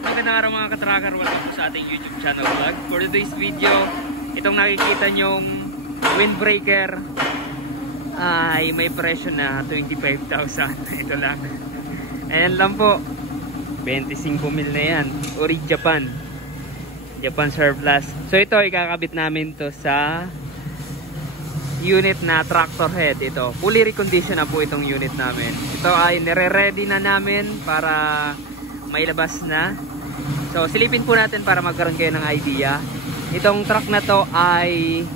Alright, magandang araw mga ka-tracker. Welcome po sa ating YouTube channel vlog. For today's video, itong nakikita nyong windbreaker ay may presyo na 25,000. Ito lang. Ayan lang po. 25,000 na yan. Ori Japan. Japan Surplus. So ito, ikakabit namin to sa unit na tractor head. Ito, fully reconditioned na po itong unit namin. Ito ay nire-ready na namin para mailabas na. So silipin po natin para magkaroon kayo ng idea. Itong truck na to ay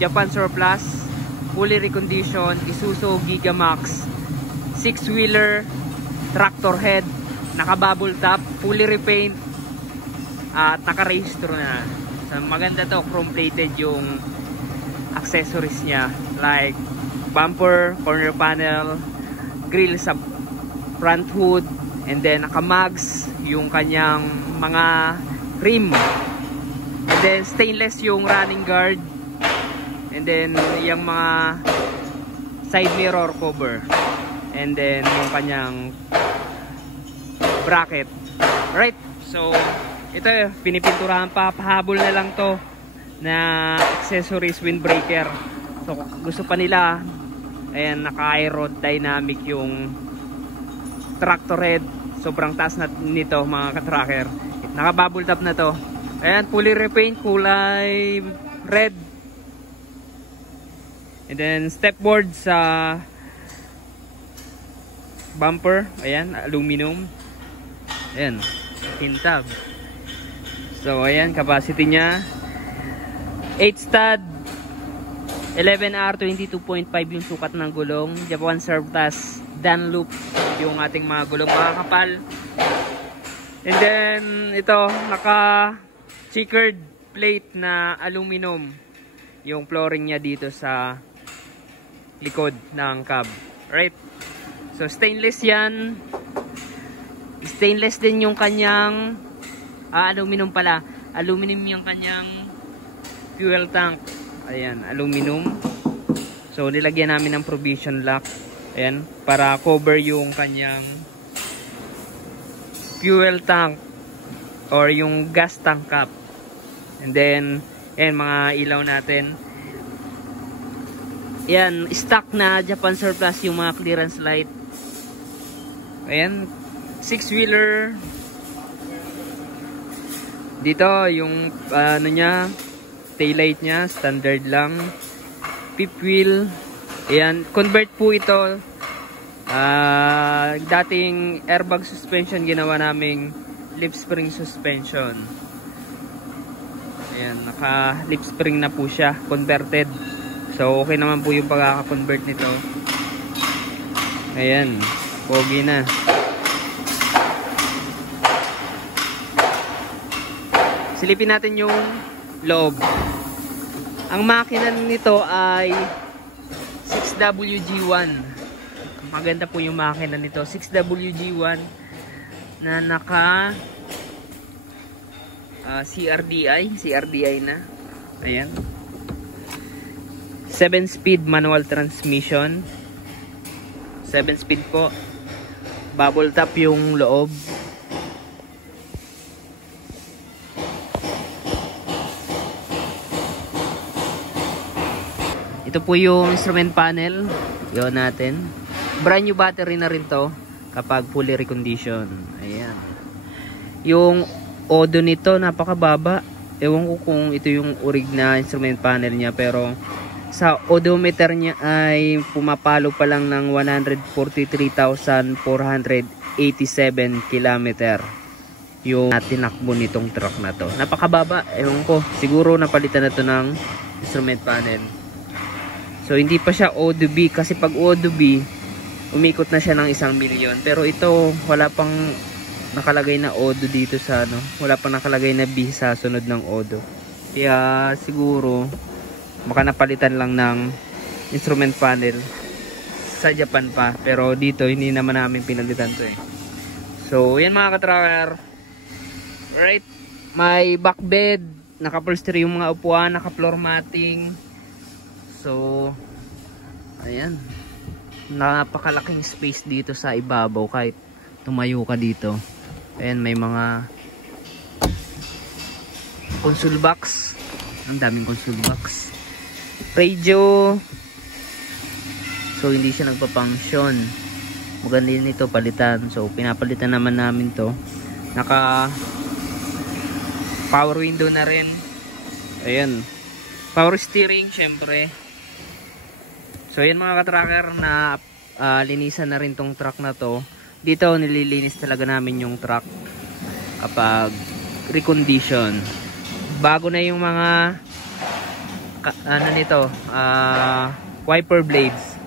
Japan Surplus, fully reconditioned, Isuzu Gigamax 6-wheeler tractor head, naka bubble top, fully repaint at naka-registro na. So maganda to, chrome plated yung accessories niya, like bumper, corner panel, grill sa front hood, and then naka-mags yung kanyang mga rim, and then stainless yung running guard, and then yung mga side mirror cover, and then yung kanyang bracket. Right, so ito pinipinturahan pa, pahabol na lang to na accessories windbreaker. So gusto pa nila, ayan, naka-aerodynamic yung tractor head. Sobrang taas na nito mga ka-tracker. Naka-bubble top na to. Ayan, fully repaint, kulay red. And then stepboard sa bumper. Ayan, aluminum. Ayan, hintab. So ayan, capacity niya 8 stud, 11R, 22.5 yung sukat ng gulong. Japan Surplus Dunlop yung ating mga gulong makakapal. And then ito, naka checkered plate na aluminum yung flooring niya dito sa likod ng cab. Right, so stainless yan. Stainless din yung kanyang aluminum pala, aluminum yung kanyang fuel tank. Ayan, aluminum. So nilagyan namin ng provision lock, ayan, para cover yung kanyang fuel tank or yung gas tank cap. And then ayan, mga ilaw natin. Ayan, stock na Japan Surplus yung mga clearance light. Ayan, 6-wheeler. Dito yung ano nya, taillight nya, standard lang. Fifth wheel. Ayan, convert po ito. Dating airbag suspension, ginawa naming lip spring suspension. Ayan, naka lip spring na po siya, converted. So okay naman po yung pagkaka-convert nito. Ayan, pogi na. Silipin natin yung loob. Ang makina nito ay 6WG1. Maganda po yung makina nito, 6WG1 na naka CRDI na. Ayan, 7-speed manual transmission, 7-speed po. Bubble top yung loob. Ito po yung instrument panel. Yun natin. Brand new battery na rin to kapag fully reconditioned. Ayan. Yung odo nito napakababa. Ewan ko kung ito yung orig na instrument panel niya, pero sa odometer niya ay pumapalo pa lang ng 143,487 km yung tinakbo nitong truck na to. Napakababa. Ewan ko, siguro napalitan na to ng instrument panel. So hindi pa siya ODB, kasi pag ODB umikot na siya ng 1 milyon. Pero ito wala pang nakalagay na ODO dito sa ano, wala pang nakalagay na B sa sunod ng ODO. Kaya siguro baka napalitan lang ng instrument panel sa Japan pa, pero dito hindi naman namin pinalitan to eh. So yan mga ka-tracker. Right, may back bed, naka-upholstery yung mga upuan, naka-floor matting. So ayan, napakalaking space dito sa ibabaw kahit tumayo ka dito. Ayan, may mga console box. Ang daming console box. Radio. So hindi siya nagpa-function. Maganda din ito palitan. So pinapalitan naman namin to. Naka power window na rin. Ayan. Power steering syempre. So yan mga ka-tracker, na linisan na rin tong truck na to. Dito nililinis talaga namin yung truck kapag recondition. Bago na yung mga ano nito, wiper blades.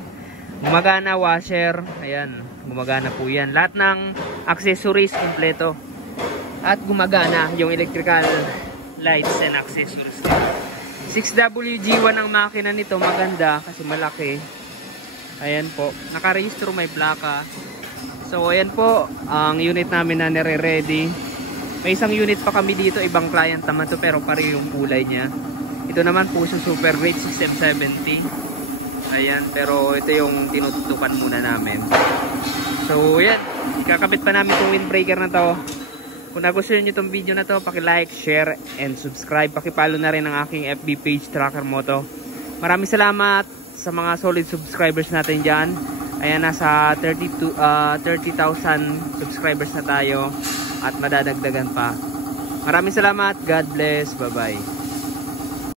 Gumagana washer, ayan, gumagana po yan. Lahat ng accessories kompleto. At gumagana yung electrical lights and accessories. 6WG1 ang makina nito, maganda kasi malaki. Ayan po, nakarehistro, may plaka. So ayan po ang unit namin na nire-ready. May isang unit pa kami dito, ibang client naman to, pero pareho yung kulay niya. Ito naman po sa Super Great System 70. Ayan, pero ito yung tinututukan muna namin. So ayan, kakabit pa namin itong windbreaker na to. Kung nagustuhan nyo itong video na to, paki-like, share, and subscribe. Paki-follow na rin ang aking FB page, Tracker Moto. Maraming salamat sa mga solid subscribers natin dyan. Ayan, nasa 30,000 subscribers na tayo at madadagdagan pa. Maraming salamat. God bless. Bye-bye.